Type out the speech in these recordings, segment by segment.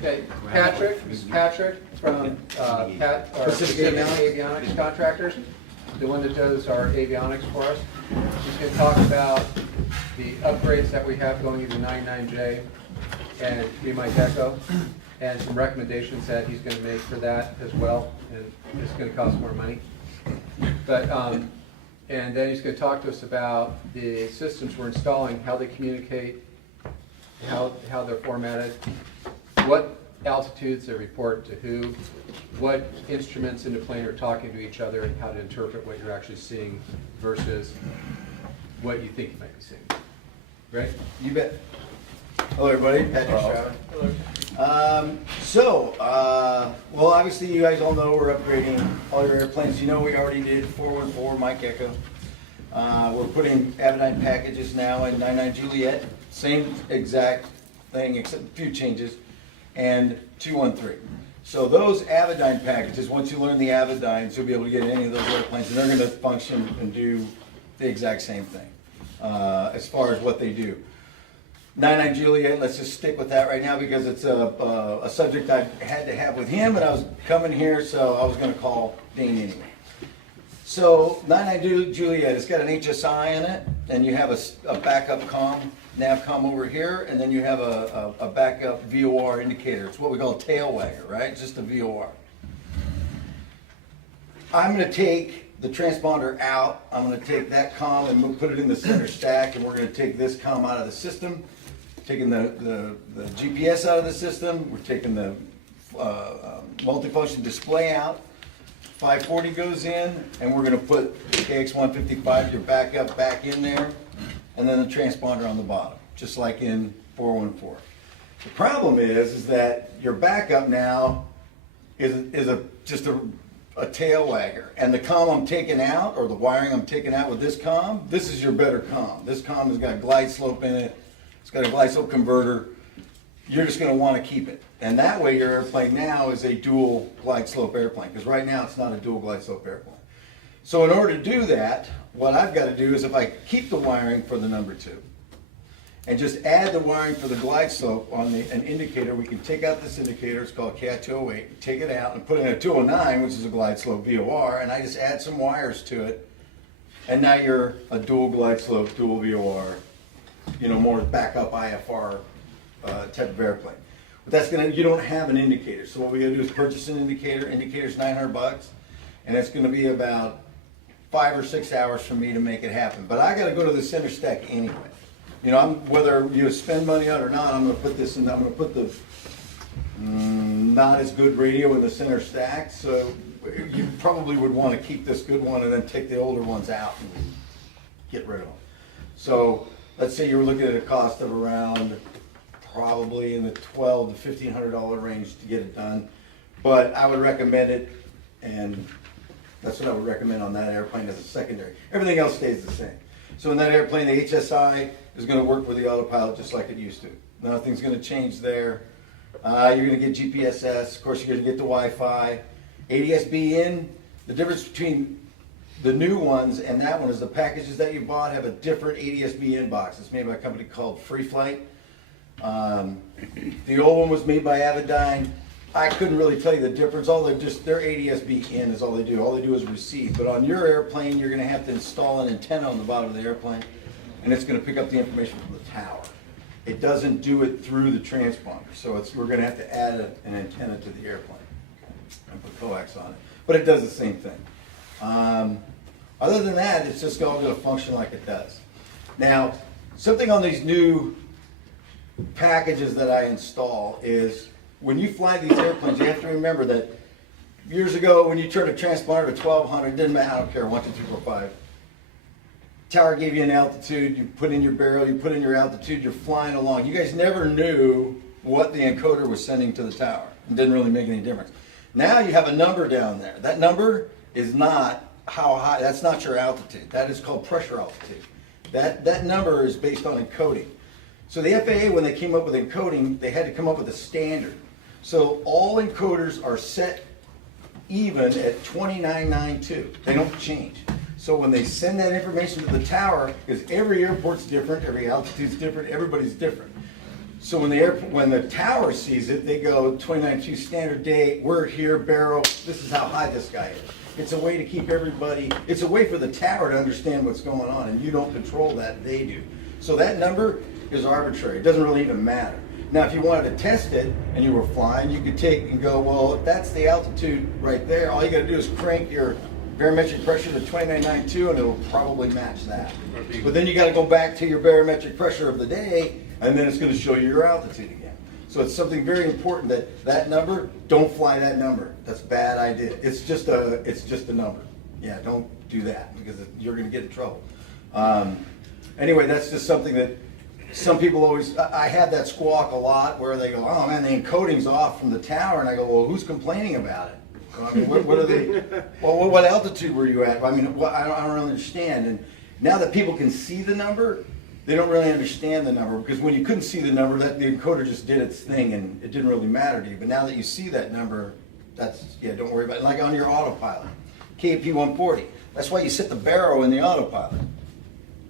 Okay, Patrick, this is Patrick from Avionics Contractors, the one that does our avionics for us. He's going to talk about the upgrades that we have going into 99J and Be My Deco, and some recommendations that he's going to make for that as well, and it's going to cost more money. But and then he's going to talk to us about the systems we're installing, how they communicate, how they're formatted, what altitudes they report to who, what instruments in the plane are talking to each other, and how to interpret what you're actually seeing versus what you think you might be seeing. Right? You bet. Hello, everybody. Patrick Stroud. Hello. Well, obviously, you guys all know we're upgrading all your airplanes. You know we already did 414 Mike Echo. We're putting Avidyne packages now in 99 Juliet. Same exact thing, except a few changes. And 213. So those Avidyne packages, once you learn the Avidynes, you'll be able to get any of those airplanes, and they're going to function and do the exact same thing as far as what they do. 99 Juliet, let's just stick with that right now because it's a subject I had to have with him, and I was coming here, so I was going to call Dean anyway. So 99 Juliet, it's got an HSI in it, and you have a backup nav comm over here, and then you have a backup VOR indicator. It's what we call a tail wagger, right? Just a VOR. I'm going to take the transponder out. I'm going to take that comm and we'll put it in the center stack, and we're going to take this comm out of the system, taking the GPS out of the system. We're taking the multifunction display out. 540 goes in, and we're going to put KX155, your backup, back in there, and then the transponder on the bottom, just like in 414. The problem is that your backup now is just a tail wagger, and the comm I'm taking out, or the wiring I'm taking out with this comm, this is your better comm. This comm has got glide slope in it. It's got a glide slope converter. You're just going to want to keep it. And that way your airplane now is a dual glide slope airplane, because right now it's not a dual glide slope airplane. So in order to do that, what I've got to do is if I keep the wiring for the number 2 and just add the wiring for the glide slope on an indicator, we can take out this indicator, it's called CAT208, take it out and put in a 209, which is a glide slope VOR, and I just add some wires to it, and now you're a dual glide slope, dual VOR, more backup IFR type of airplane. But that's you don't have an indicator. So what we gotta do is purchase an indicator. Indicator's $900, and it's gonna be about 5 or 6 hours for me to make it happen. But I gotta go to the center stack anyway. Whether you spend money on it or not, I'm gonna put this in. I'm gonna put the not as good radio in the center stack. So you probably would want to keep this good one and then take the older ones out and get rid of them. So let's say you were looking at a cost of around probably in the $1,200 to $1,500 range to get it done. But I would recommend it, and that's what I would recommend on that airplane as a secondary. Everything else stays the same. So in that airplane, the HSI is going to work with the autopilot just like it used to. Nothing's going to change there. You're going to get GPSS. Of course, you're going to get the Wi-Fi. ADSB in. The difference between the new ones and that one is the packages that you bought have a different ADSB in box. It's made by a company called Free Flight. The old one was made by Avidyne. I couldn't really tell you the difference. Their ADSB in is all they do. All they do is receive. But on your airplane, you're going to have to install an antenna on the bottom of the airplane, and it's going to pick up the information from the tower. It doesn't do it through the transponder, so we're going to have to add an antenna to the airplane and put coax on it. But it does the same thing. Other than that, it's just all going to function like it does. Now, something on these new packages that I install is when you fly these airplanes, you have to remember that years ago when you turned a transponder to 1200, it didn't matter, I don't care, 1, 2, 3, 4, 5. Tower gave you an altitude, you put in your barrel, you put in your altitude, you're flying along. You guys never knew what the encoder was sending to the tower. It didn't really make any difference. Now you have a number down there. That number is not how high, that's not your altitude. That is called pressure altitude. That number is based on encoding. So the FAA, when they came up with encoding, they had to come up with a standard. So all encoders are set even at 2992. They don't change. So when they send that information to the tower, because every airport's different, every altitude's different, everybody's different. So when the tower sees it, they go 29.2 standard day, we're here, barrel, this is how high this guy is. It's a way to keep everybody, it's a way for the tower to understand what's going on, and you don't control that, they do. So that number is arbitrary, it doesn't really even matter. Now, if you wanted to test it and you were flying, you could take and go, well, if that's the altitude right there, all you gotta do is crank your barometric pressure to 29.92 and it'll probably match that. But then you gotta go back to your barometric pressure of the day, and then it's gonna show you your altitude again. So it's something very important that number, don't fly that number. That's a bad idea. It's just a number. Yeah, don't do that because you're gonna get in trouble. Anyway, that's just something that some people always, I have that squawk a lot where they go, oh man, the encoding's off from the tower, and I go, well, who's complaining about it? I mean, what are they, well, what altitude were you at? I mean, I don't really understand. And now that people can see the number, they don't really understand the number, because when you couldn't see the number, the encoder just did its thing and it didn't really matter to you. But now that you see that number, don't worry about it. Like on your autopilot, KP 140, that's why you set the barrow in the autopilot,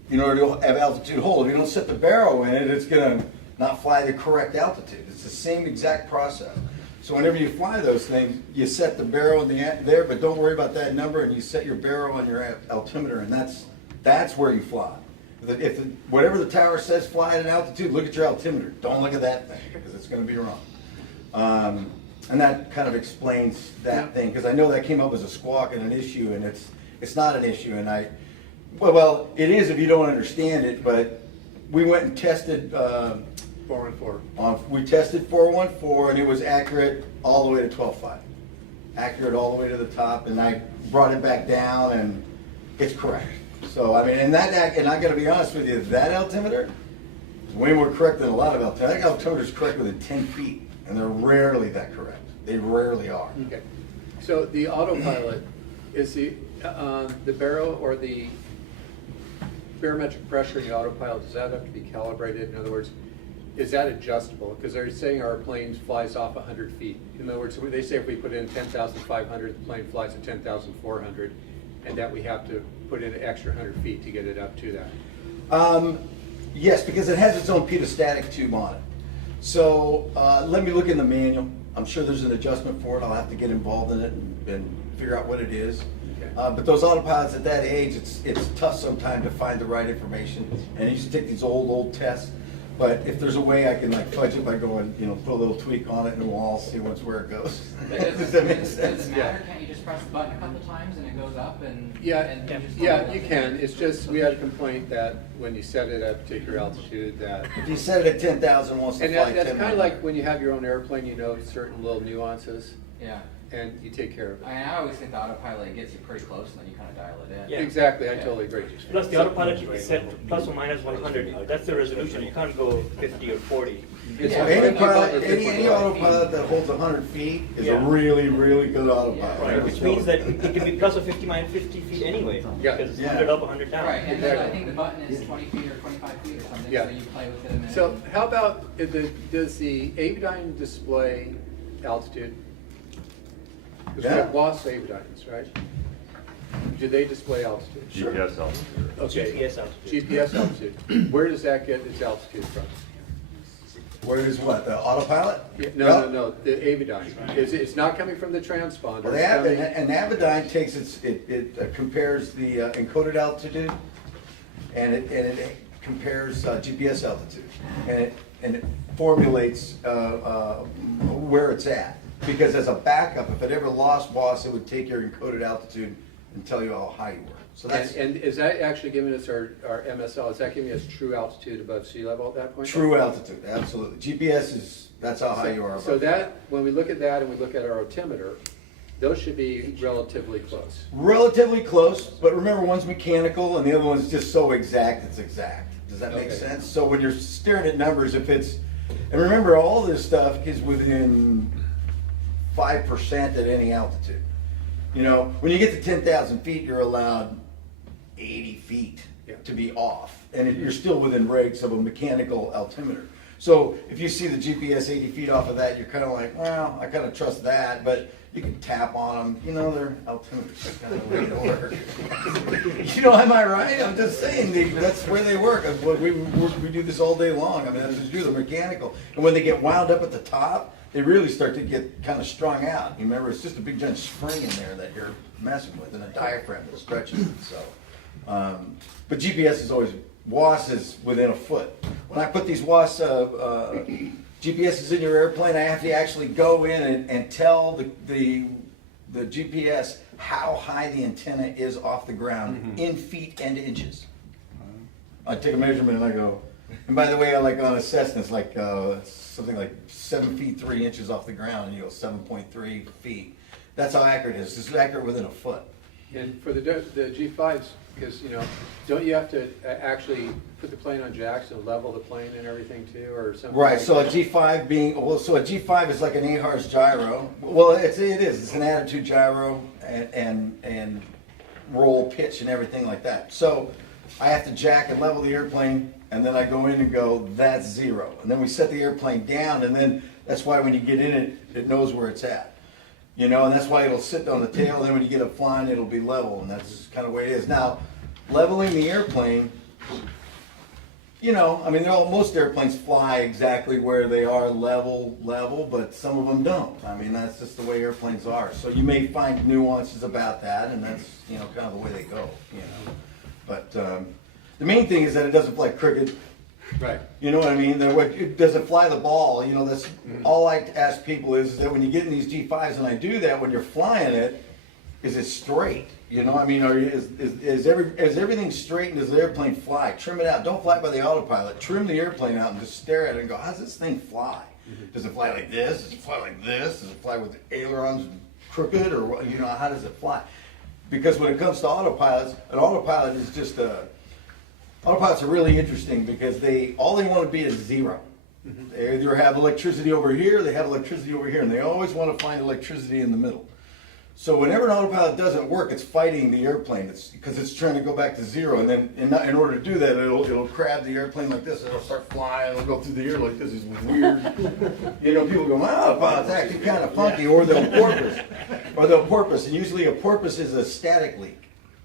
in order to have altitude hold. If you don't set the barrow in it, it's gonna not fly the correct altitude. It's the same exact process. So whenever you fly those things, you set the barrow there, but don't worry about that number, and you set your barrow on your altimeter, and that's where you fly. Whatever the tower says fly at an altitude, look at your altimeter. Don't look at that thing, because it's going to be wrong. And that kind of explains that thing, because I know that came up as a squawk and an issue, and it's not an issue. And well, it is if you don't understand it, but we went and tested 414. We tested 414, and it was accurate all the way to 12.5. Accurate all the way to the top, and I brought it back down, and it's correct. So, I mean, and I gotta be honest with you, that altimeter is way more correct than a lot of altimeters. That altimeter is correct within 10 feet, and they're rarely that correct. They rarely are. Okay. So the autopilot, is the barrel or the barometric pressure in the autopilot, does that have to be calibrated? In other words, is that adjustable? Because they're saying our plane flies off 100 feet. In other words, they say if we put in 10,500, the plane flies at 10,400, and that we have to put in an extra 100 feet to get it up to that. Yes, because it has its own pedostatic tube on it. So let me look in the manual. I'm sure there's an adjustment for it. I'll have to get involved in it and figure out what it is. Okay. But those autopilots at that age, it's tough sometimes to find the right information, and you just take these old tests. But if there's a way I can like fudge it by going, put a little tweak on it, and we'll all see where it goes. Does that make sense? Does it matter? Can't you just press the button a couple times and it goes up and Yeah, just you can. It's just we had a complaint that when you set it at a particular altitude that. If you set it at 10,000, it wants to And fly that's 10 kind of miles. like when you have your own airplane, certain little nuances, Yeah. and you take care of it. I always think the autopilot gets you pretty close and then you kind of dial it in. Yeah. Exactly, I totally agree. Plus the autopilot is set plus or minus 100. That's the resolution. You can't go 50 or 40. It's Yeah. Any autopilot that holds 100 feet is a Yeah. really, really good autopilot. Right, which means that it can be plus or 50 feet anyway. Yeah. Because it's Yeah. 100 up, 100 down. Right, and Exactly. I think the button is 20 feet or 25 feet or something, Yeah. so you play with it a minute. So how about, does the Avidyne display altitude? Because we Yeah. have lost Avidynes, right? Do they display altitude? GPS altitude. Okay. GPS altitude. GPS altitude. Where does that get its altitude from? Where is what, the autopilot? No, the Avidyne. It's not coming from the transponder. Well, an Avidyne takes it compares the encoded altitude, and it compares GPS altitude, and it formulates where it's at. Because as a backup, if it ever lost boss, it would take your encoded altitude and tell you how high you were. So that's And is that actually giving us our MSL, is that giving us true altitude above sea level at that point? true altitude, absolutely. GPS that's how high you are. So above that, when we look at that and we look at our altimeter, those should be relatively close. Relatively close, but remember, one's mechanical and the other one's just so exact, it's exact. Does that make Okay. sense? So when you're staring at numbers, and remember, all this stuff is within 5% at any altitude. When you get to 10,000 feet, you're allowed 80 feet Yeah. to be off, and you're still within regs of a mechanical altimeter. So if you see the GPS 80 feet off of that, you're kind of like, well, I kind of trust that, but you can tap on them. You know, they're altimeters. That's kind of the way they work. You know, am I right? I'm just saying, that's where they work. We do this all day long. I mean, that's just true. They're mechanical. And when they get wound up at the top, they really start to get kind of strung out. You remember, it's just a big giant spring in there that you're messing with, and a diaphragm that stretches it. So, but GPS is always, WAS is within a foot. When I put these WAS GPSs in your airplane, I have to actually go in and tell the GPS how high the antenna is off the ground in feet and inches. I take a measurement and I go, and by the way, I like on a Cessna, it's like something like 7 feet 3 inches off the ground, and you go 7.3 feet. That's how accurate it is. It's accurate within a foot. And for the G5s, because, you know, don't you have to actually put the plane on jacks and level the plane and everything too, or something? Right, like so a that? G5 being, well, so a G5 is like an AHRS gyro. Well, it is. It's an attitude gyro and roll, pitch, and everything like that. So I have to jack and level the airplane, and then I go in and go, that's 0. And then we set the airplane down, and then that's why when you get in it, it knows where it's at. You know, and that's why it'll sit on the tail, and then when you get it flying, it'll be level, and that's kind of the way it is. Now, leveling the airplane, you know, I mean, most airplanes fly exactly where they are level, but some of them don't. I mean, that's just the way airplanes are. So you may find nuances about that, and that's, you know, kind of the way they go, you know. But the main thing is that it doesn't fly crooked. Right. You know what I mean? It doesn't fly the ball. You know, that's all I ask people is that when you get in these G5s, and I do that, when you're flying it, is it straight? You know, I mean, is everything straight, and does the airplane fly? Trim it out. Don't fly by the autopilot. Trim the airplane out and just stare at it and go, how's this thing fly? Does it fly like this? Does it fly like this? Does it fly with the ailerons crooked, or, you know, how does it fly? Because when it comes to autopilots, an autopilot is just autopilots are really interesting because all they want to be is 0. They either have electricity over here, they have electricity over here, and they always want to find electricity in the middle. So whenever an autopilot doesn't work, it's fighting the airplane. It's because it's trying to go back to 0, and then in order to do that, it'll crab the airplane like this, and it'll start flying, it'll go through the air like this. It's weird. You know, people go, "Wow, autopilot's acting kind of funky," or they'll porpoise, and usually a porpoise is a static leak.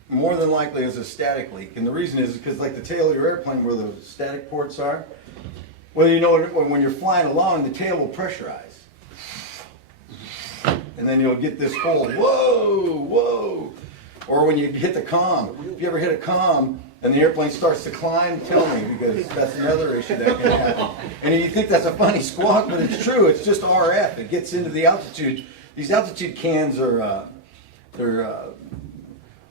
More than likely is a static leak, and the reason is because like the tail of your airplane where the static ports are, well, you know, when you're flying along, the tail will pressurize. And then you'll get this whole, whoa. Or when you hit the comm. If you ever hit a comm and the airplane starts to climb, tell me, because that's another issue that can happen. And you think that's a funny squawk, but it's true. It's just RF. It gets into the altitude. These altitude cans are,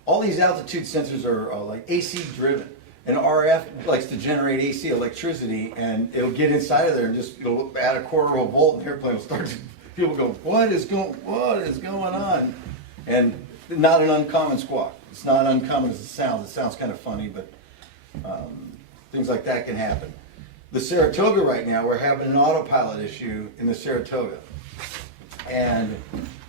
all these altitude sensors are like AC driven. And RF likes to generate AC electricity, and it'll get inside of there and it'll add a quarter of a volt, and the airplane will start to, people go, what is going on? And not an uncommon squawk. It's not uncommon as it sounds. It sounds kind of funny, but things like that can happen. The Saratoga right now, we're having an autopilot issue in the Saratoga. And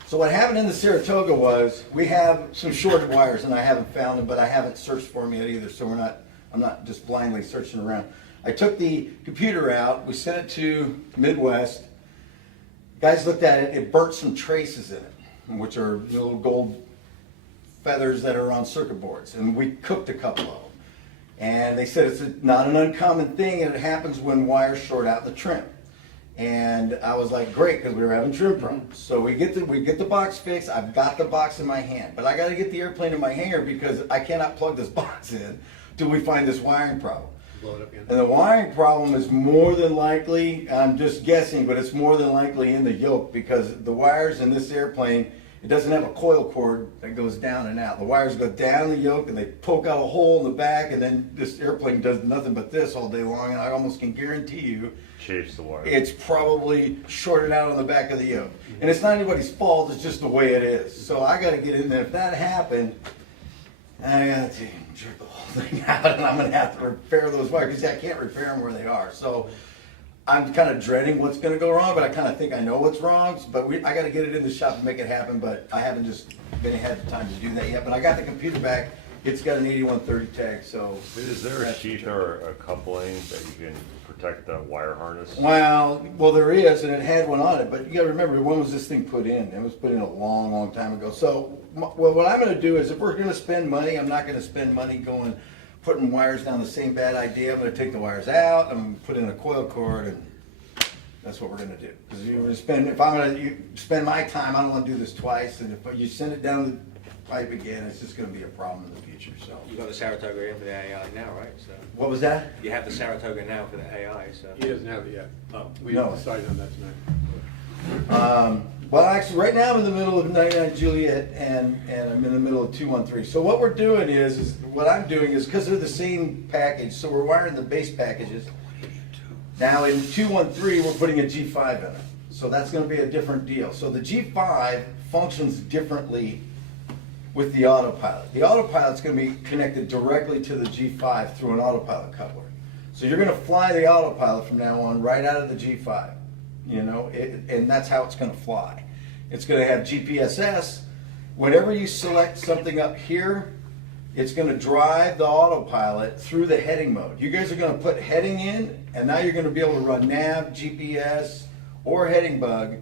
so what happened in the Saratoga was we have some shorted wires, and I haven't found them, but I haven't searched for them yet either, so I'm not just blindly searching around. I took the computer out, we sent it to Midwest. Guys looked at it, it burnt some traces in it, which are little gold feathers that are on circuit boards, and we cooked a couple of them. And they said it's not an uncommon thing, and it happens when wires short out the trim. And I was like, great, because we were having trim problems. So we get the box fixed. I've got the box in my hand, but I got to get the airplane in my hangar because I cannot plug this box in till we find this wiring problem. Blow it up again. And the wiring problem is more than likely, I'm just guessing, but it's more than likely in the yoke, because the wires in this airplane, it doesn't have a coil cord that goes down and out. The wires go down the yoke and they poke out a hole in the back, and then this airplane does nothing but this all day long, and I almost can guarantee you Chase the wire. it's probably shorted out on the back of the yoke. And it's not anybody's fault, it's just the way it is. So I gotta get in there. If that happened, I gotta jerk the whole thing out, and I'm gonna have to repair those wires, because I can't repair them where they are. So I'm kind of dreading what's gonna go wrong, but I kind of think I know what's wrong. But I gotta get it in the shop and make it happen, but I haven't just been ahead of time to do that yet. But I got the computer back, It's got an 8130 tag, so. Is there a sheath or a coupling that you can protect the wire harness? Well, there is, and it had one on it, but you gotta remember, when was this thing put in? It was put in a long, long time ago. So, well, what I'm gonna do is, if we're gonna spend money, I'm not gonna spend money putting wires down the same bad idea. I'm gonna take the wires out, I'm gonna put in a coil cord, and that's what we're gonna do. Because if I'm gonna spend my time, I don't wanna do this twice, and if you send it down the pipe again, it's just gonna be a problem in the future, so. You got the Saratoga in for the AI now, right? So What was that? you have the Saratoga now for the AI, so. He doesn't have it yet. Oh. We No. decided on that tonight. Well, actually, right now I'm in the middle of 99 Juliet and I'm in the middle of 213. So what we're doing is what I'm doing is, because they're the same package, so we're wiring the base packages. Now in 213, we're putting a G5 in it. So that's gonna be a different deal. So the G5 functions differently with the autopilot. The autopilot's gonna be connected directly to the G5 through an autopilot coupler. So you're gonna fly the autopilot from now on right out of the G5. You know, and that's how it's gonna fly. It's gonna have GPSS. Whenever you select something up here, it's gonna drive the autopilot through the heading mode. You guys are gonna put heading in, and now you're gonna be able to run nav, GPS, or heading bug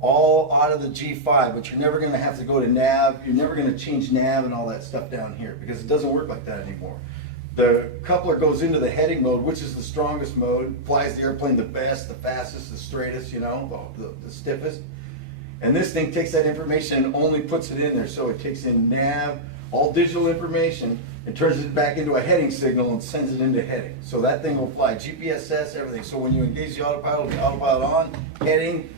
all out of the G5, but you're never gonna have to go to nav, you're never gonna change nav and all that stuff down here, because it doesn't work like that anymore. The coupler goes into the heading mode, which is the strongest mode, flies the airplane the best, the fastest, the straightest, you know, the stiffest. And this thing takes that information and only puts it in there, so it takes in nav, all digital information, and turns it back into a heading signal and sends it into heading. So that thing will fly GPSS, everything. So when you engage the autopilot on, heading,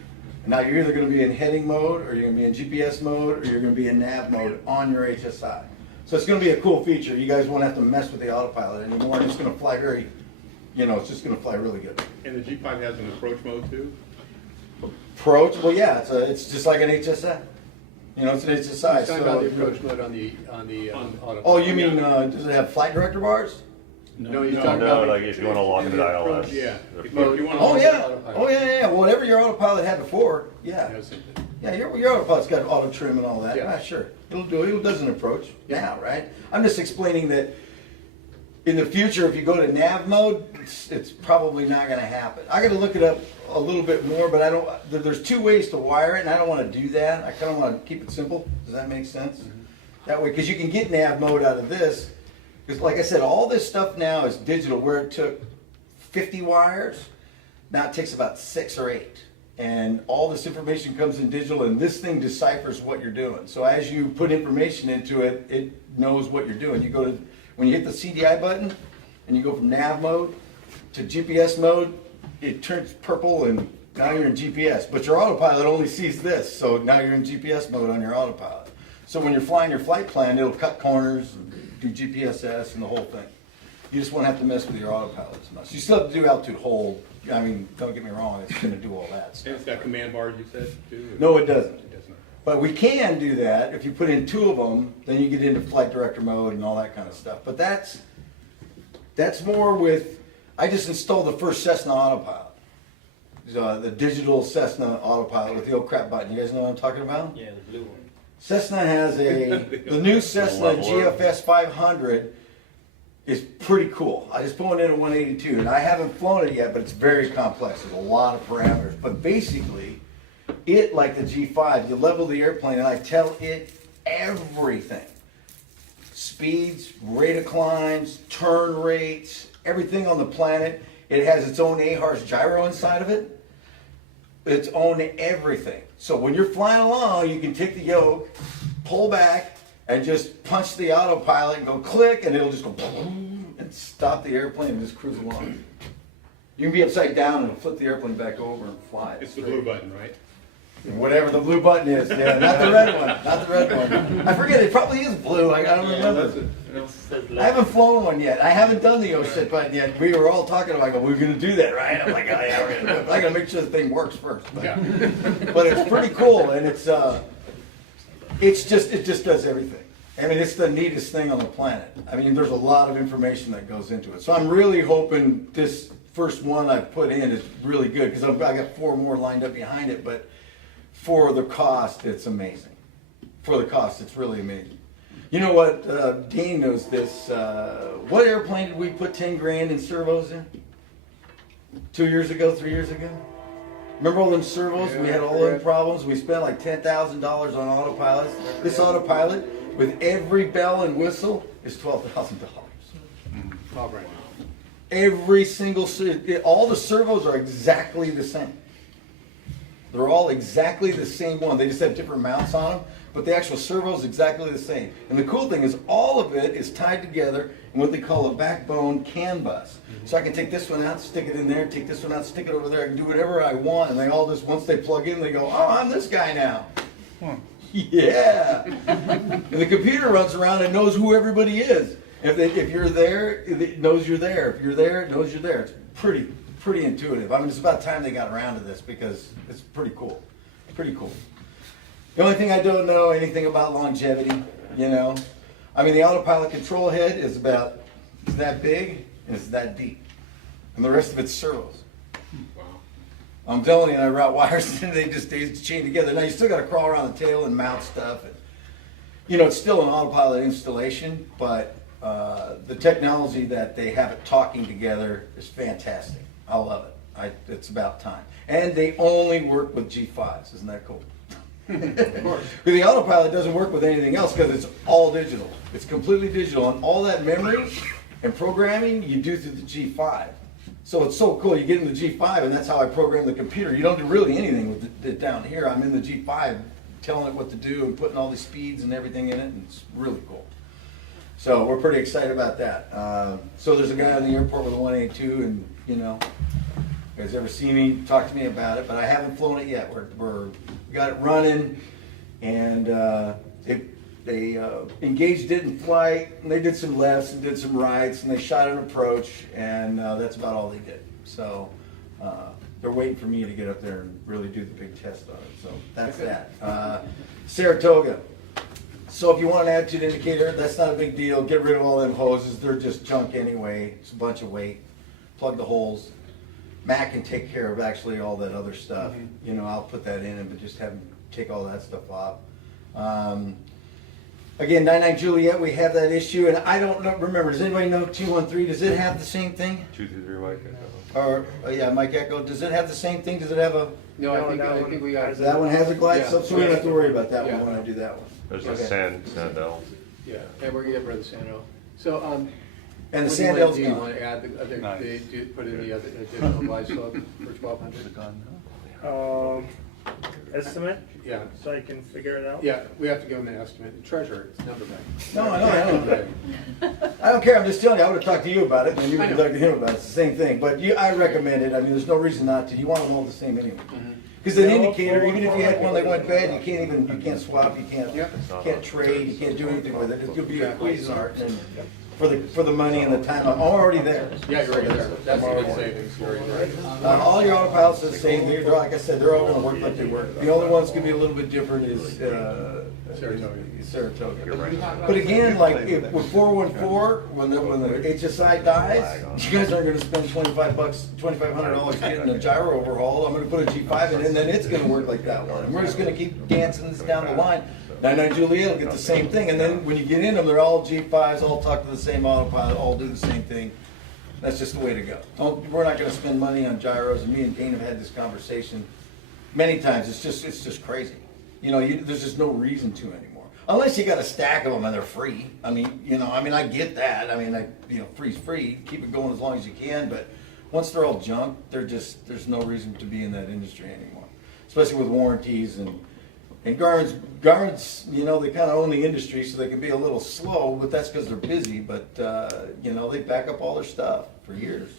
now you're either gonna be in heading mode, or you're gonna be in GPS mode, or you're gonna be in nav mode on your HSI. So it's gonna be a cool feature. You guys won't have to mess with the autopilot anymore, and it's gonna fly it's just gonna fly really good. And the G5 has an approach mode too? Approach, well, yeah, it's just like an HSI. You know, it's an HSI. He's talking about the So, approach mode on the auto. oh, you mean, does it have flight director bars? No, he's No, talking No, about. like if you wanna log into the ILS. Yeah. the If you want Oh, to. yeah, oh, yeah, whatever your autopilot had before, yeah. Yeah, your autopilot's got auto trim and all that, Yeah. yeah, sure. It does an approach now, right? I'm just explaining that in the future, if you go to nav mode, it's probably not gonna happen. I gotta look it up a little bit more, but there's two ways to wire it, and I don't wanna do that. I kinda wanna keep it simple. Does that make sense? That way, because you can get nav mode out of this, because like I said, all this stuff now is digital, where it took 50 wires, now it takes about 6 or 8. And all this information comes in digital, and this thing deciphers what you're doing. So as you put information into it, it knows what you're doing. When you hit the CDI button, and you go from nav mode to GPS mode, it turns purple, and now you're in GPS. But your autopilot only sees this, so now you're in GPS mode on your autopilot. So when you're flying your flight plan, it'll cut corners, and do GPSS, and the whole thing. You just won't have to mess with your autopilot as much. You still have to do altitude hold. I mean, don't get me wrong, it's gonna do all that And stuff. it's got command bars, you said, too? No, it doesn't. It does not. But we can do that. If you put in 2 of them, then you get into flight director mode and all that kind of stuff. But that's more with, I just installed the first Cessna autopilot. The digital Cessna autopilot with the old crap button. You guys know what I'm talking about? Yeah, the blue one. Cessna has the new Cessna GFS 500 is pretty cool. I just put one in at 182, and I haven't flown it yet, but it's very complex. There's a lot of parameters. But basically, it, like the G5, you level the airplane, and I tell it everything. Speeds, rate of climbs, turn rates, everything on the planet. It has its own AHRS gyro inside of it. Its own everything. So when you're flying along, you can take the yoke, pull back, and just punch the autopilot and go click, and it'll just go boom, and stop the airplane and just cruise along. You can be upside down and it'll flip the airplane back over and fly. It's the blue button, right? Whatever the blue button is, yeah, not the red one, not the red one. I forget, it probably is blue, I don't remember. It says I haven't flown one yet. I haven't done the OSIT button yet. We were all talking about, we're gonna do that, right? I'm like, oh yeah, we're gonna do it. I gotta make sure the thing works first. But, Yeah. but it's pretty cool, and it just does everything. I mean, it's the neatest thing on the planet. I mean, there's a lot of information that goes into it. So I'm really hoping this first one I've put in is really good, because I got 4 more lined up behind it, but for the cost, it's amazing. For the cost, it's really amazing. You know what, Dean knows this, what airplane did we put 10 grand in servos in? 2 years ago, 3 years ago? Remember all them servos? We had all them problems. We spent like $10,000 on autopilots. This autopilot, with every bell and whistle, is $12,000. All right. Every single, all the servos are exactly the same. They're all exactly the same one. They just have different mounts on them, but the actual servo is exactly the same. And the cool thing is all of it is tied together in what they call a backbone CAN bus. So I can take this one out, stick it in there, take this one out, stick it over there. I can do whatever I want, and they all just, once they plug in, they go, oh, I'm this guy now. Yeah. And the computer runs around and knows who everybody is. If you're there, it knows you're there. If you're there, it knows you're there. It's pretty intuitive. I mean, it's about time they got around to this because it's pretty cool. Pretty cool. The only thing I don't know anything about longevity, you know. I mean, the autopilot control head is about, it's that big and it's that deep. And the rest of it's servos. Wow. I'm telling you, I route wires and they chain together. Now, you still got to crawl around the tail and mount stuff. And, you know, it's still an autopilot installation, but the technology that they have it talking together is fantastic. I love it. It's about time. And they only work with G5s. Isn't that cool? Of course. But the autopilot doesn't work with anything else because it's all digital. It's completely digital. And all that memory and programming you do through the G5. So it's so cool. You get in the G5 and that's how I program the computer. You don't do really anything with it down here. I'm in the G5 telling it what to do and putting all the speeds and everything in it. And it's really cool. So we're pretty excited about that. So there's a guy in the airport with a 182 and, you know, you guys ever see me, talk to me about it, but I haven't flown it yet. We got it running and they engaged it in flight and they did some lefts and did some rights and they shot an approach and that's about all they did. So they're waiting for me to get up there and really do the big test on it. So that's that. Saratoga. So if you want an attitude indicator, that's not a big deal. Get rid of all them hoses. They're just junk anyway. It's a bunch of weight. Plug the holes. Mac can take care of actually all that other stuff. You know, I'll put that in and just have him take all that stuff off. Again, 99 Juliet, we have that issue, and I don't know. Remember, does anybody know 213? Does it have the same thing? 223 Mike. Or yeah, Mike Echo. Does it have the same thing? Does it have a? No, I think we got. That one has a glide, Yeah. so we don't have to worry about that Yeah. one when I do that one. There's Okay. a Sandell. Yeah, and we're gonna get rid of the Sando. So, And the what do you want- Sandell's do you gone. want to add the other, put in the other additional glide slope for 1,200? Estimate, Yeah, so I can figure it out? yeah, we have to give them an estimate. Treasurer, it's number bank. No, I know. I don't care. I'm just telling you. I would have talked to you about it, and you would have talked to him about it. It's the same thing. But I recommend it. I mean, there's no reason not to. You want them all the same anyway. Because an indicator, even if you had one that went bad, you can't swap, you can't trade, you can't do anything with it. You'll be a Cuisinart and for the money and the time. I'm already there. Yeah, you're already there. That's a good savings. You're already there. All your autopilots are the same. They're, like I said, they're all going to work like they work. The only one's going to be a little bit different is Saratoga. But again, like with 414, when the HSI dies, you guys aren't going to spend $2,500 getting a gyro overhaul. I'm going to put a G5 in, and then it's going to work like that one. And we're just going to keep dancing this down the line. 99 Juliet will get the same thing, and then when you get in them, they're all G5s, all talk to the same autopilot, all do the same thing. That's just the way to go. We're not going to spend money on gyros, and me and Dane have had this conversation many times. It's just crazy. You know, there's just no reason to anymore. Unless you got a stack of them and they're free. I mean, I get that. I mean, free's free. Keep it going as long as you can. But once they're all junk, there's no reason to be in that industry anymore. Especially with warranties and Garmin's, they kind of own the industry, so they can be a little slow. But that's because they're busy. But they back up all their stuff for years.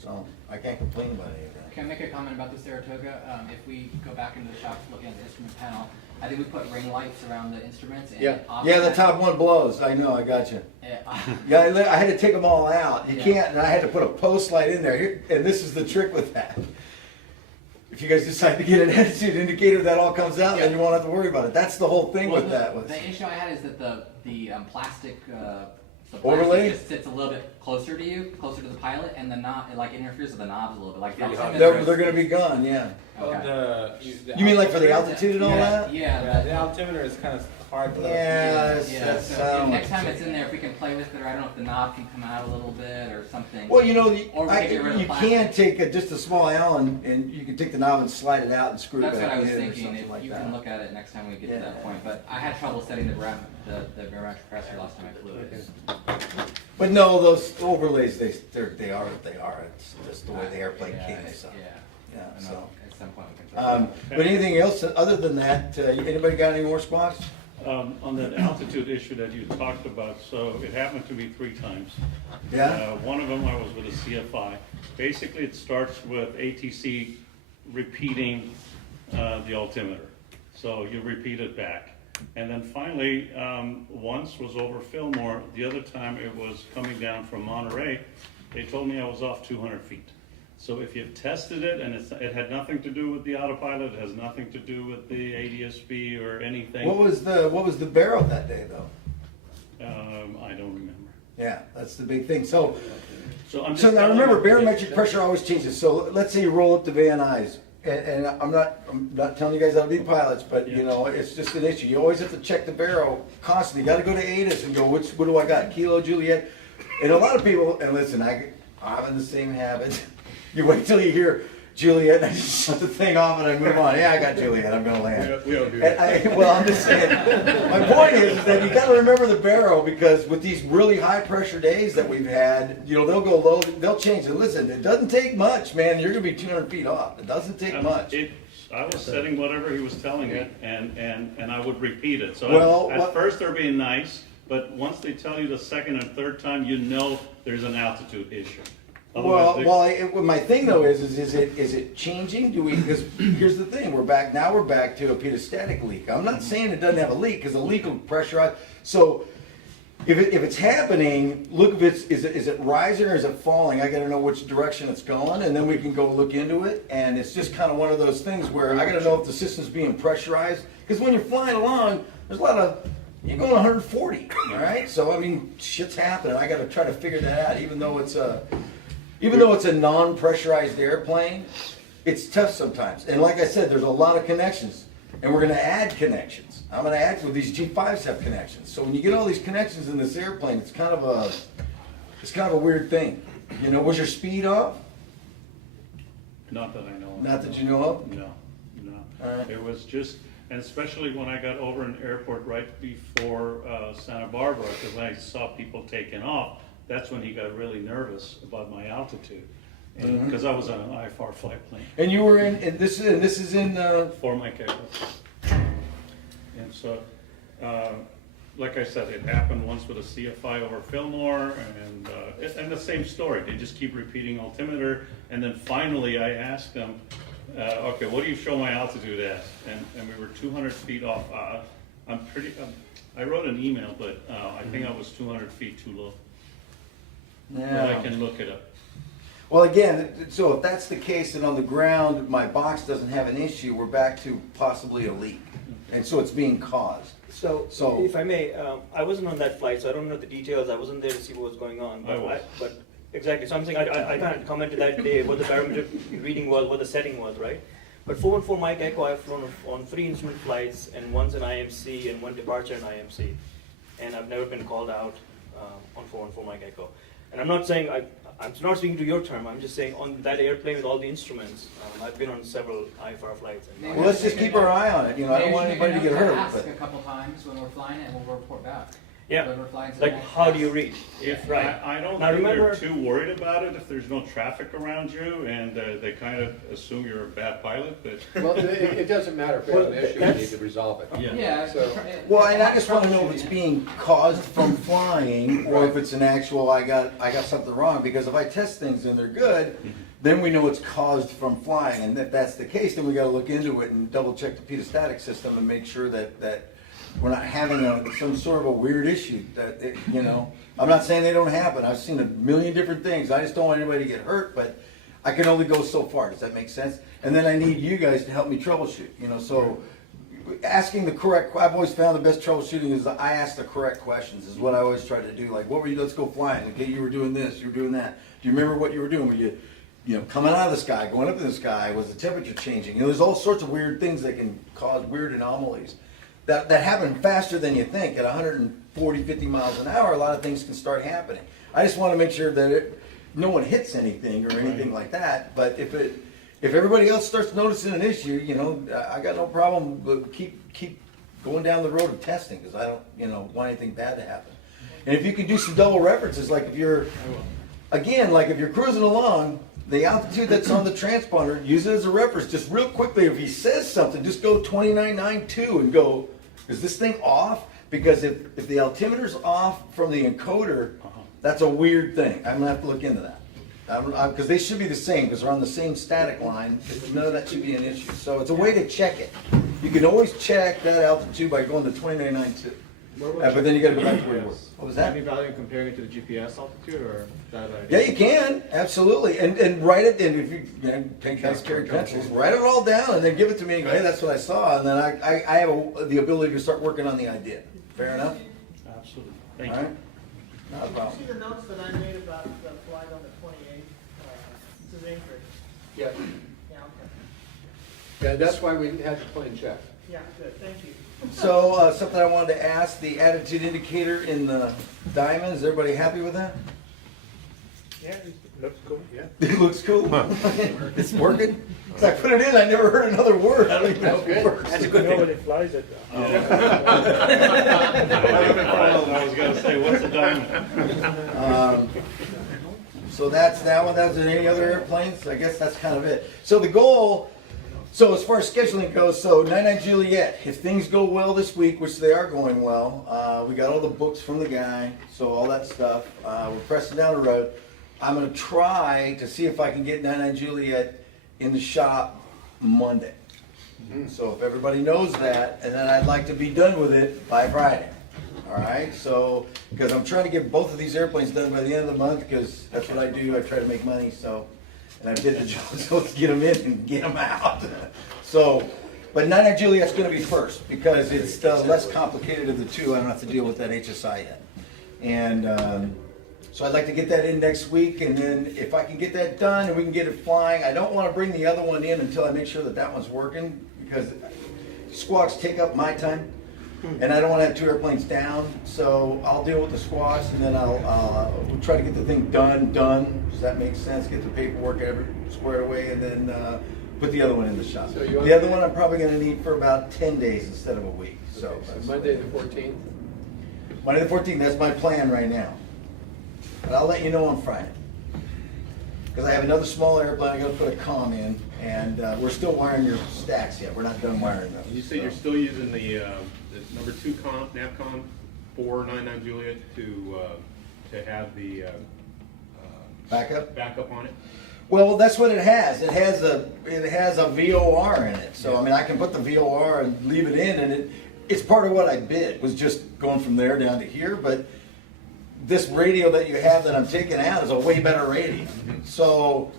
So I can't complain about any of that. Can I make a comment about the Saratoga? If we go back into the shop looking at the instrument panel, I think we put ring lights around the instruments. And Yeah. Yeah, the top one blows. I know, I got you. Yeah, Yeah, I had to take them all out. You Yeah. can't, and I had to put a post light in there. Here, and this is the trick with that. If you guys decide to get an attitude indicator, that all comes out, then you won't have to worry about it. That's the whole thing with that. The issue I had is that the plastic, Overlay? just sits a little bit closer to you, closer to the pilot, and the knob, it like interferes with the knobs a little bit, like the altimeter. They're gonna be gone, yeah. Okay. You mean like for the altitude and all that? Yeah, The altimeter is kind of hard to. Yeah, yeah, that's, so next time it's in there, if we can play with it, or I don't know if the knob can come out a little bit or something. well, you know, Or we can get rid of you plastic. can take just a small Allen and you can take the knob and slide it out and screw it That's back what I was in or thinking, something if like you that. can look at it next time we get to Yeah. that point, but I had trouble setting the barometric pressure last time I flew it. But no, those overlays, they are what they are. It's just the way the airplane Yeah, came. it's- So. Yeah, Yeah, I know, so. at some point we can. But anything else other than that? Anybody got any more spots? On that altitude issue that you talked about, so it happened to me 3 times. Yeah. One of them I was with a CFI. Basically, it starts with ATC repeating the altimeter. So you repeat it back. And then finally, once was over Fillmore, the other time it was coming down from Monterey, they told me I was off 200 feet. So if you've tested it and it had nothing to do with the autopilot, it has nothing to do with the ADSB or anything. What was the barrel that day though? I don't remember. Yeah, that's the big thing. So I'm So just now telling remember, you- barometric pressure always changes. So let's say you roll up the Van Nuys, and I'm not telling you guys how to be pilots, but you Yeah. know, it's just an issue. You always have to check the barrel constantly. You gotta go to ADIS and go, what do I got? Kilo, Juliet? And a lot of people, and listen, I'm in the same habit. You wait till you hear Juliet, and I just shut the thing off and I move on. Yeah, I got Juliet, I'm gonna land. We don't do And that. well, I'm just saying, my point is that you gotta remember the barrel, because with these really high pressure days that we've had, you know, they'll go low, they'll change it. Listen, it doesn't take much, man, you're gonna be 200 feet off. It doesn't take much. I was setting whatever he was telling me, and I would repeat it. So Well, at first they're being nice, but once they tell you the second and third time, you know there's an altitude issue. Otherwise, My thing though is it changing? Because here's the thing, we're back to a pedostatic leak. I'm not saying it doesn't have a leak, because a leak will pressurize. So if it's happening, look if is it rising or is it falling? I gotta know which direction it's going, and then we can go look into it. And it's just kind of one of those things where I gotta know if the system's being pressurized. Because when you're flying along, there's a lot of, you're going 140, all right? So I mean, shit's happening. I gotta try to figure that out, even though it's a non-pressurized airplane, it's tough sometimes. And like I said, there's a lot of connections, and we're gonna add connections. I'm gonna add, with these G5s have connections. So when you get all these connections in this airplane, it's kind of a weird thing. You know, was your speed off? not that I know of. Not that you know of? No. All right. It was just, and especially when I got over an airport right before Santa Barbara, because I saw people taking off, that's when he got really nervous about my altitude. Because I was on an IFR flight plane. And you were and this is in, For my Echo. And so, like I said, it happened once with a CFI over Fillmore, and the same story. They just keep repeating altimeter, and then finally I asked them, okay, what do you show my altitude as? And we were 200 feet off. I wrote an email, but I think I was 200 feet too low. But I can look it up. well, again, so if that's the case, and on the ground, my box doesn't have an issue, we're back to possibly a leak. And so it's being caused. So, So- if I may, I wasn't on that flight, so I don't know the details, I wasn't there to see what was going on. I was. But, exactly, so I'm saying, I can't comment to that day, what the barometric reading was, what the setting was, right? But 414 Mike Echo, I've flown on 3 instrument flights, and one's an IMC, and 1 departure in IMC. And I've never been called out on 414 Mike Echo. And I'm not saying, I'm not speaking to your term, I'm just saying on that airplane with all the instruments, I've been on several IFR flights. And Well, let's just keep our eye on it, you know, I don't want anybody to get hurt, Ask but. a couple times when we're flying it, and we'll report back. Yeah, When we're flying like something how do you read? If, Right. I don't Now, think remember- they're too worried about it if there's no traffic around you, and they kind of assume you're a bad pilot, but. Well, it doesn't matter if there's an issue, you need to resolve it. Yeah. So- Well, and I just wanna know if it's being caused from flying, or if it's an actual, I got something wrong, because if I test things and they're good, then we know it's caused from flying, and if that's the case, then we gotta look into it and double check the pedostatic system and make sure that we're not having some sort of a weird issue that, you know, I'm not saying they don't happen, I've seen a million different things, I just don't want anybody to get hurt, but I can only go so far, does that make sense? And then I need you guys to help me troubleshoot, you know, so asking the correct, I've always found the best troubleshooting is I ask the correct questions, is what I always try to do. Like, what were you, let's go flying. Okay, you were doing this, you were doing that. Do you remember what you were doing? Were you coming out of the sky, going up in the sky? Was the temperature changing? There's all sorts of weird things that can cause weird anomalies that happen faster than you think. At 140, 50 miles an hour, a lot of things can start happening. I just want to make sure that no one hits anything or anything like that. But if everybody else starts noticing an issue, I got no problem. But keep going down the road of testing, because I don't, want anything bad to happen. And if you can do some double references, like if you're cruising along, the altitude that's on the transponder, use it as a reference. Just real quickly, if he says something, just go 2992 and go, is this thing off? Because if the altimeter's off from the encoder, that's a weird thing. I'm gonna have to look into that. Because they should be the same, because they're on the same static line. None of that should be an issue. So it's a way to check it. You can always check that altitude by going to 2992. But then you gotta go back to where you were. What was that? Any value comparing it to the GPS altitude or that idea? Yeah, you can, absolutely. And write it, and if you take nice carry pencils, write it all down and then give it to me and go, hey, that's what I saw. And then I have the ability to start working on the idea. Fair enough? Absolutely. All Thank right? you. Not a Did problem. you see the notes that I made about the flight on the 28th? This is Anchorage. Yeah, Yeah, okay. yeah, that's why we had the plane check. Yeah, good, thank you. So, something I wanted to ask, the attitude indicator in the Diamond, is everybody happy with that? Yeah, it looks cool. Yeah. It looks cool. It's working? 'Cause I put it in, I never heard another word. I don't even know if it works. That's a good thing. Nobody flies it. I was gonna say, what's a diamond? So that's that one. That's any other airplanes? I guess that's kind of it. So the goal, so as far as scheduling goes, so 99 Juliet, if things go well this week, which they are going well, we got all the books from the guy, so all that stuff. We're pressing down the road. I'm going to try to see if I can get 99 Juliet in the shop Monday. So if everybody knows that, and then I'd like to be done with it by Friday. All right, so, because I'm trying to get both of these airplanes done by the end of the month, because that's what I do, I try to make money, so, and I did the job, so let's get them in and get them out. So, but 99 Juliet's gonna be first, because it's the less complicated of the two, I don't have to deal with that HSI yet. And, so I'd like to get that in next week, and then if I can get that done and we can get it flying, I don't wanna bring the other one in until I make sure that that one's working, because squawks take up my time. And I don't want to have two airplanes down, so I'll deal with the squawks, and then we'll try to get the thing done. Does that make sense? Get the paperwork squared away, and then put the other one in the shop. So The other one I'm probably going to need for about 10 days instead of a week. So, Okay, so Monday the 14th? Monday the 14th, that's my plan right now. But I'll let you know on Friday. Because I have another small airplane, I got to put a comm in, and we're still wiring your stacks yet. We're not done wiring them. You say you're still using the number 2 NAVCOM 499 Juliet to have the Backup on it? Well, that's what it has. It has a VOR in it. So I mean, I can put the VOR and leave it in, and it's part of what I bid was just going from there down to here. But this radio that you have that I'm taking out is a way better radio. So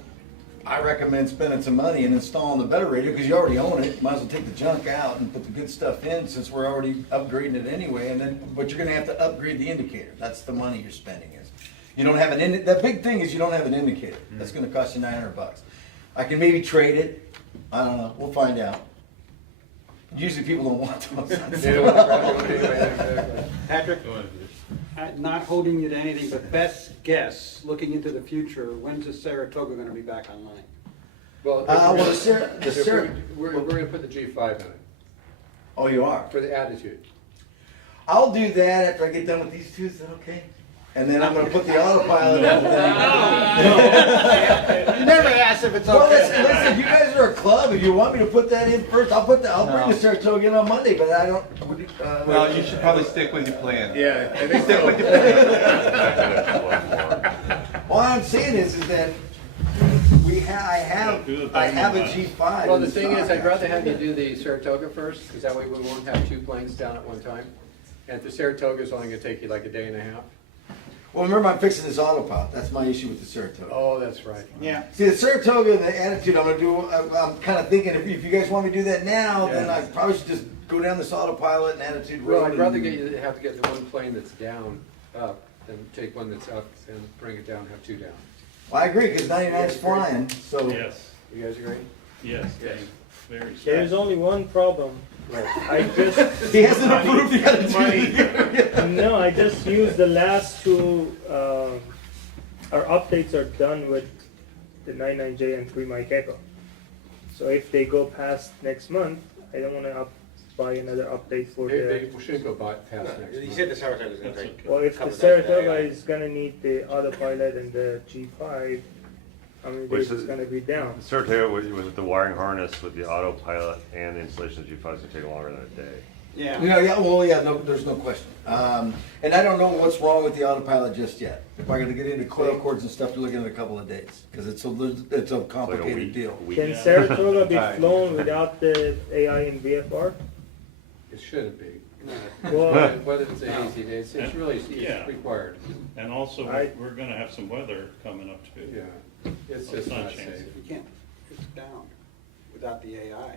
I recommend spending some money and installing the better radio, because you already own it. Might as well take the junk out and put the good stuff in, since we're already upgrading it anyway. And then, but you're going to have to upgrade the indicator. That's the money you're spending. You don't have an the big thing is you don't have an indicator. That's going to cost you $900. I can maybe trade it. I don't know. We'll find out. Usually people don't want those. Patrick? Not holding you to anything, but best guess, looking into the future, when's the Saratoga going to be back online? Well, we're going to put the G5 in it Oh, you are? for the attitude. I'll do that after I get done with these two. Is that okay? And then I'm going to put the autopilot in. You never asked if it's Well, okay. listen, you guys are a club. If you want me to put that in first, I'll bring the Saratoga in on Monday, but I don't. Well, you should probably stick with your plan. Yeah, I think Stick so. with your plan. All I'm saying is that I have a G5. Well, the in thing is, stock, I'd rather actually. have you do the Saratoga first, because that way we won't have two planes down at one time. And the Saratoga is only going to take you like a day and a half. Well, remember, I'm fixing this autopilot. That's my issue with the Saratoga. Oh, that's right. Yeah. See, the Saratoga and the attitude I'm going to do, I'm kind of thinking if you guys want me to do that now, then I probably should just go down this autopilot and attitude road. Well, I'd rather and- get you to have to get the one plane that's down, up, than take one that's up and bring it down, have two down. Well, I agree, because 99's flying, so. Yes, You guys agree? yes, Dave, very There is only one problem. I just, He hasn't approved the other two. no, I just used the last two, our updates are done with the 99J and 3 Mike Echo. So if they go past next month, I don't wanna buy another update for They the, shouldn't go past next You month. said the Saratoga is gonna That's take. okay. well, if the couple days Saratoga AI. is gonna need the autopilot and the G5, how many Which days is- it's gonna be down? Saratoga with the wiring harness, with the autopilot and the installation of G5 is gonna take longer than a day. Yeah. No, there's no question. And I don't know what's wrong with the autopilot just yet. If I gotta get into coil cords and stuff, you're looking at a couple of days, because it's a It's like a complicated week. deal. week. Can Yeah. Saratoga be Alright. flown without the AI and VFR? It shouldn't be. Well, Whether it's an easy day, it's really, Yeah. it's required. And also, I- we're gonna have some weather coming up too. Yeah, it's So just it's not not changing. safe. You can't, it's down without the AI.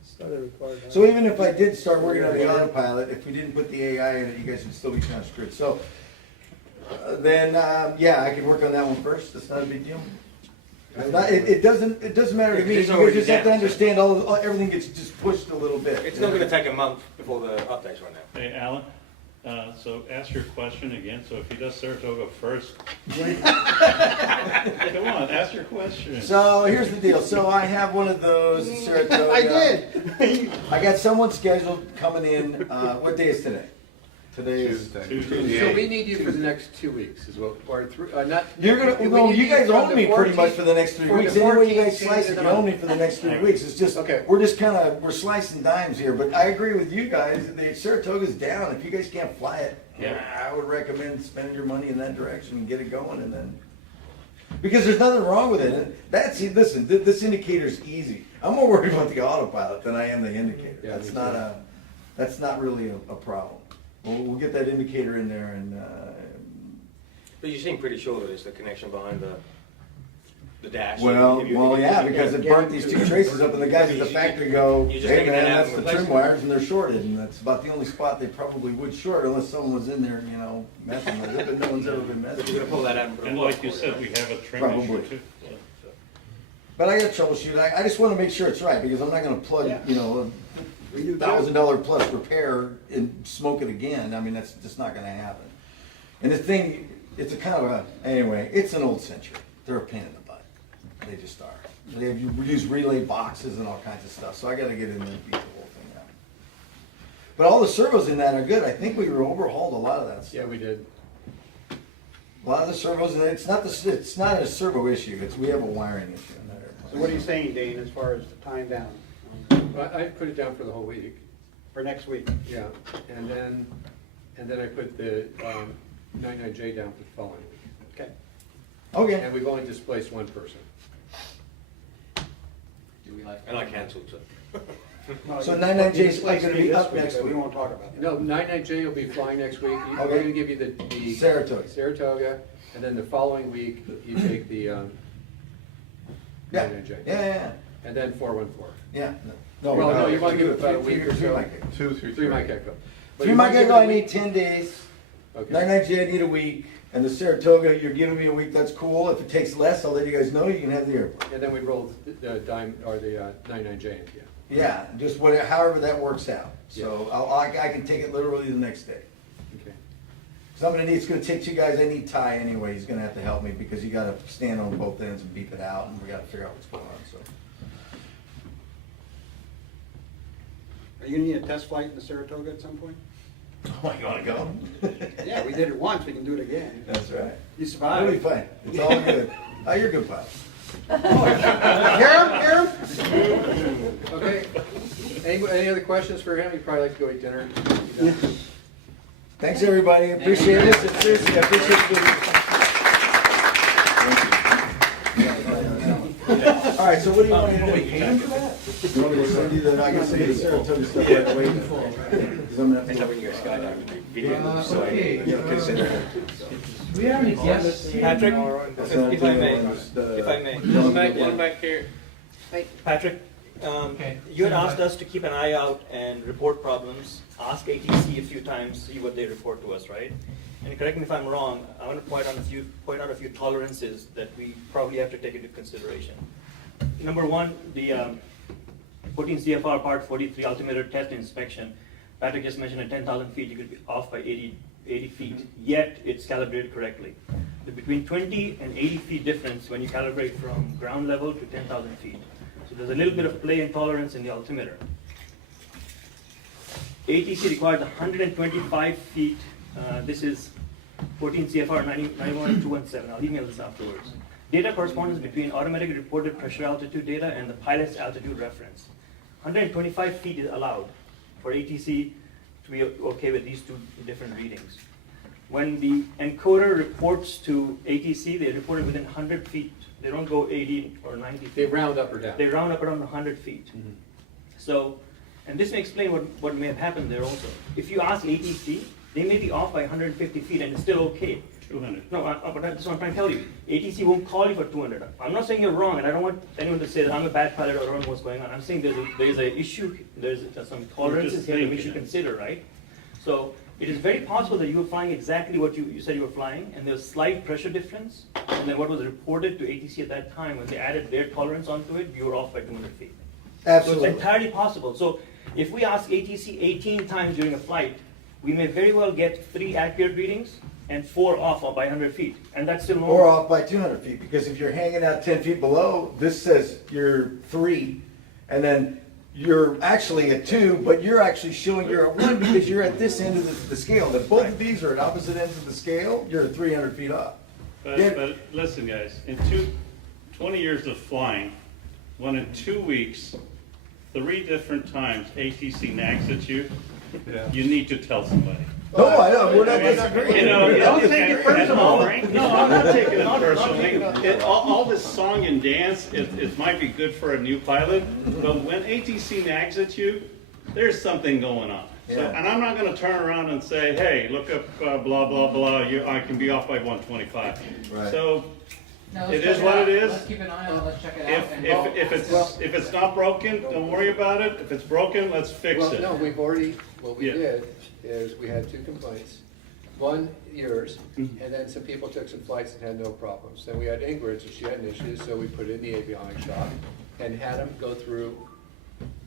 it's not a required. So even if I did start working on the autopilot, if we didn't put the AI in it, you guys would still be kind of screwed. So, then, yeah, I could work on that one first. That's not a big deal. It doesn't matter to me. You It's guys already just have to down. understand everything gets just pushed a little bit. It's not gonna take a month before the updates run out. Hey, Alan, so ask your question again, so if he does Saratoga first. Come on, ask your question. So here's the deal. So I have one of those at Saratoga. I did. I got someone scheduled coming in, what day is today? Today is. Tuesday. So we need you for the next 2 weeks, is what, or three, not. You're gonna, we no, need you guys from own the me pretty much 14th for the next 3 for the weeks. Anyway, you 14th guys slice it, to you the own me for the next 3 weeks. It's just, Okay. we're just we're slicing dimes here, but I agree with you guys. The Saratoga's down. If you guys can't fly it, I would recommend spending your money in that direction and get it going and then. Because there's nothing wrong with it. And listen, this indicator's easy. I'm more worried about the autopilot than I am the indicator. Yeah, That's me not too. that's not really a problem. We'll get that indicator in there and, But you seem pretty sure that it's the connection behind the dash. well, If you- yeah, because it burnt these two traces up, and the guys at the factory go, You're just hey taking man, that out that's and the trim replacing it." wires, and they're shorted, and that's about the only spot they probably would short, unless someone was in there, messing with it, but no one's ever been messing But with you're it. gonna pull that out and put a And plug like you for it, said, right? we have a trim Probably. issue too. But I gotta troubleshoot, I just wanna make sure it's right, because I'm not gonna plug, Yeah. We do too. $1,000 plus repair and smoke it again. I mean, that's just not gonna happen. And the thing, it's a kind of anyway, it's an old Century. They're a pain in the butt. They just are. You use relay boxes and all kinds of stuff, so I gotta get in there and beat the whole thing out. But all the servos in that are good. I think we overhauled a lot of that stuff. Yeah, we did. A lot of the servos, and it's not a servo issue, we have a wiring issue in that airplane. So what are you saying, Dane, as far as the time down I put it down for the whole week, for next week? yeah, and then I put the 99J down for the following week. Okay. Okay. And we've only displaced one person. Do we like? And I cancelled, so. So 99J is gonna be up next We week. won't talk about that. No, 99J will be flying next week. We're Okay. gonna give you the Saratoga. and then the following week, you take the Yeah, 99J. yeah. And then 414. Yeah. Well, no, you wanna give it about a week or so. Two through 3 Mike Echo. But 3 you Mike wanna give Echo, it a I need week? 10 days. Okay. 99J, I need a week. And the Saratoga, you're giving me a week, that's cool. If it takes less, I'll let you guys know, you can have the airplane. And then we roll the dime, or the 99J in, yeah. Yeah, just whatever, however that works out. So I can take it literally the next day. Okay. It's gonna take two guys, I need Ty anyway, he's gonna have to help me because you gotta stand on both ends and beep it out and we gotta figure out what's going on, so. Are you gonna need a test flight in the Saratoga at some point? Oh, you wanna go? Yeah, we did it once, we can do it again. That's right. You It'll be survived. fine, it's all good. Oh, you're a good pilot. Hear him? Okay. Any other questions for him? He'd probably like to go eat dinner. Thanks, everybody, appreciate it, seriously, I appreciate it. All right, so what do you want me to do? Pay him for that? You want me to send you the, I can send you the Saratoga stuff right away? 'Cause I'm gonna have to- When you go skydiving, video, so you can send it. Do we have any guests? Patrick, if I may, Just, if I may. One back here. Patrick, Okay. You had asked us to keep an eye out and report problems, ask ATC a few times, see what they report to us, right? And correct me if I'm wrong, I want to point out a few tolerances that we probably have to take into consideration. Number one, the 14 CFR Part 43 altimeter test inspection. Patrick just mentioned at 10,000 feet, you could be off by 80 feet, yet it's calibrated correctly. Between 20 and 80 feet difference when you calibrate from ground level to 10,000 feet. So there's a little bit of play and tolerance in the altimeter. ATC requires 125 feet. This is 14 CFR 91217. I'll email this afterwards. Data correspondence between automatically reported pressure altitude data and the pilot's altitude reference. 125 feet is allowed for ATC to be okay with these two different readings. When the encoder reports to ATC, they report it within 100 feet. They don't go 80 or 90 feet. They round up or down. They round up around 100 feet. Mhm. So, and this may explain what may have happened there also. If you ask ATC, they may be off by 150 feet and it's still okay. 200. No, but that's what I'm trying to tell you. ATC won't call you for 200. I'm not saying you're wrong, and I don't want anyone to say that I'm a bad pilot or I don't know what's going on. I'm saying there's an issue, there's some tolerances here that we should consider, right? So it is very possible that you were flying exactly what you said you were flying, and there's slight pressure difference, and then what was reported to ATC at that time, when they added their tolerance onto it, you were off by 200 feet. Absolutely. So it's entirely possible. So if we ask ATC 18 times during a flight, we may very well get 3 accurate readings and 4 off by 100 feet, and that's still normal. Or off by 200 feet, because if you're hanging out 10 feet below, this says you're 3, and then you're actually at 2, but you're actually showing you're at 1 because you're at this end of the scale. If both of these are at opposite ends of the scale, you're at 300 feet up. But listen, guys, in 20 years of flying, when in 2 weeks, 3 different times ATC nags at you, you need to tell somebody. No, I know, we're not disagreeing. You know, Don't take it personal, Frank. No, I'm not taking it personally. All this song and dance, it might be good for a new pilot, but when ATC nags at you, there's something going on. So, Yeah. and I'm not gonna turn around and say, hey, look up, blah, blah, blah, I can be off by 125. Right. So, No, let's it check is what out. it is. Let's keep an eye on it, let's check it out. If it's not broken, don't worry about it. If it's broken, let's fix Well, it. no, we've already, what we Yeah. did is we had 2 complaints. One, yours, and then some people took some flights and had no problems. Then we had Ingrid's, and she had an issue, so we put it in the avionics shop and had them go through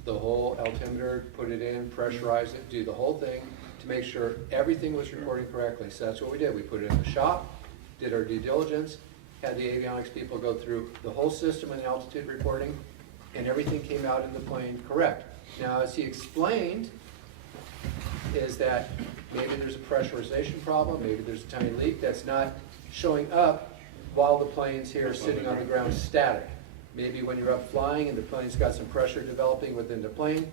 the whole altimeter, put it in, pressurize it, do the whole thing to make sure everything was recording correctly. So that's what we did. We put it in the shop, did our due diligence, had the avionics people go through the whole system and altitude reporting, and everything came out in the plane correct. Now, as he explained, is that maybe there's a pressurization problem, maybe there's a tiny leak that's not showing up while the plane's here sitting on the ground static. Maybe when you're up flying and the plane's got some pressure developing within the plane,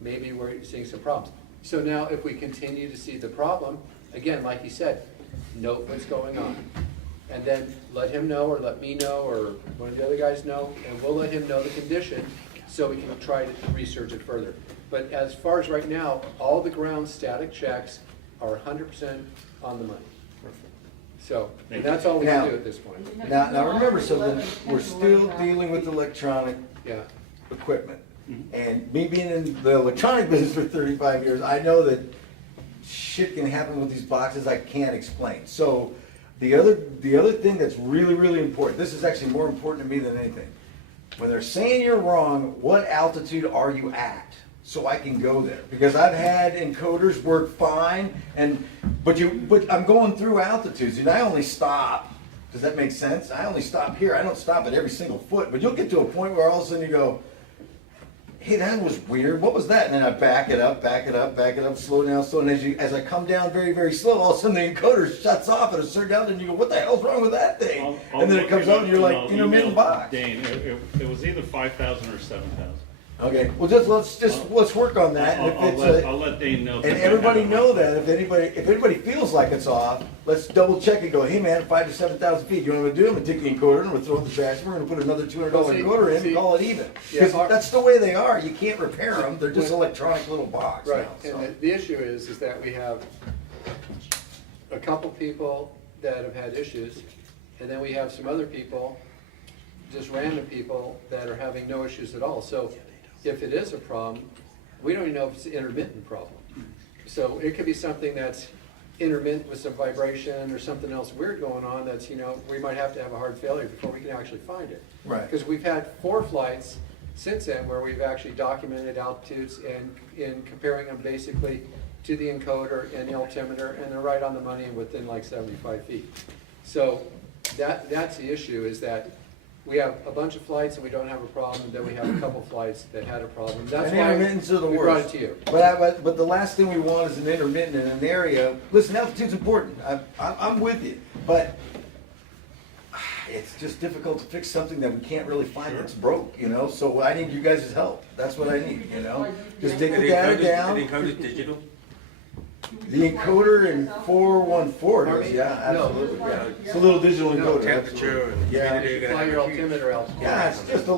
maybe we're seeing some problems. So now if we continue to see the problem, again, like he said, note what's going on. And then let him know, or let me know, or one of the other guys know, and we'll let him know the condition so we can try to research it further. But as far as right now, all the ground static checks are 100% on the money. So, and that's all we can do at this point. Now remember something, we're still dealing with electronic Yeah. equipment. And me being in the electronic business for 35 years, I know that shit can happen with these boxes I can't explain. So the other thing that's really, really important, this is actually more important to me than anything. When they're saying you're wrong, what altitude are you at? So I can go there. Because I've had encoders work fine, but I'm going through altitudes and I only stop. Does that make sense? I only stop here. I don't stop at every single foot. But you'll get to a point where all of a sudden you go, hey, that was weird. What was that? And then I back it up, slow down, slow. And as I come down very, very slow, all of a sudden the encoder shuts off at a certain altitude, and you go, what the hell's wrong with that thing? And then it comes out and you're like, intermittent box. Dane, it was either 5,000 or 7,000. Okay, well, let's work on that. And I'll let Dane know. and everybody know that if anybody feels like it's off, let's double check and go, hey man, 5,000 to 7,000 feet. You know what I'm gonna do? I'm gonna take the encoder and we're gonna throw it in the trash. We're gonna put another $200 encoder in and call it even. Because that's the way they are. You can't repair them. They're just electronic little box. Right, now, so. and the issue is that we have a couple people that have had issues, and then we have some other people, just random people, that are having no issues at all. So if it is a problem, we don't even know if it's an intermittent problem. So it could be something that's intermittent with some vibration or something else weird going on that's, we might have to have a hard failure before we can actually find it. Right. Because we've had 4 flights since then where we've actually documented altitudes and in comparing them basically to the encoder and the altimeter, and they're right on the money and within like 75 feet. So that's the issue, is that we have a bunch of flights and we don't have a problem, and then we have a couple flights that had a problem. That's And why intermittents are the we brought it worst. to you. But the last thing we want is an intermittent in an area. Listen, altitude's important. I'm with you, but it's just difficult to fix something that we can't really find that's broke, So I need you guys' help. That's what I need, Just take the data down. The encoder's digital? The encoder in 414 does, yeah, absolutely. Yeah. It's a little digital encoder. Temperature and Yeah. humidity. Fly your altimeter out. Yeah, it's just there's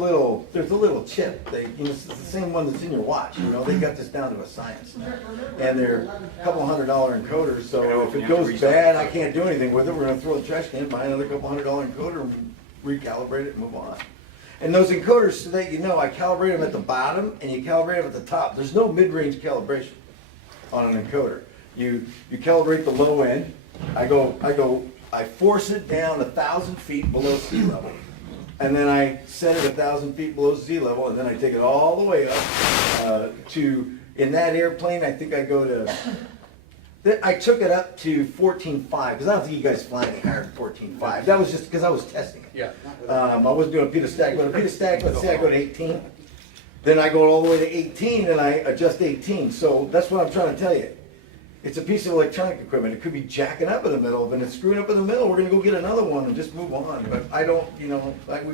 a little chip. It's the same one that's in your watch, They got this down to a science. And they're a couple $100 encoders, so if it goes bad, I can't do anything with it. We're gonna throw the trash can, buy another couple $100 encoder and recalibrate it and move on. And those encoders, so that I calibrate them at the bottom and you calibrate them at the top. There's no mid-range calibration on an encoder. You calibrate the low end. I force it down 1,000 feet below sea level. And then I set it 1,000 feet below sea level, and then I take it all the way up in that airplane, I think I go to, I took it up to 14.5, because I don't think you guys fly any higher than 14.5. That was just because I was testing it. Yeah. I wasn't doing a pita stack, but a pita stack, let's say I go to 18. Then I go all the way to 18, and I adjust 18. So that's what I'm trying to tell you. It's a piece of electronic equipment. It could be jacking up in the middle, and it's screwing up in the middle. We're gonna go get another one and just move on. But I don't, we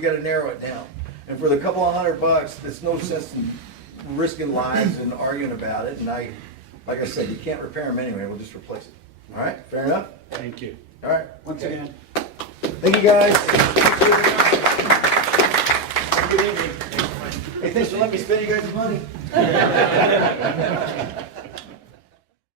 gotta narrow it down. And for the couple of $100, there's no sense in risking lives and arguing about it. And like I said, you can't repair them anyway. We'll just replace it. All right, fair enough? Thank you. All right. Once again. Thank you, guys. Good evening. Hey, thanks for letting me spend you guys' money.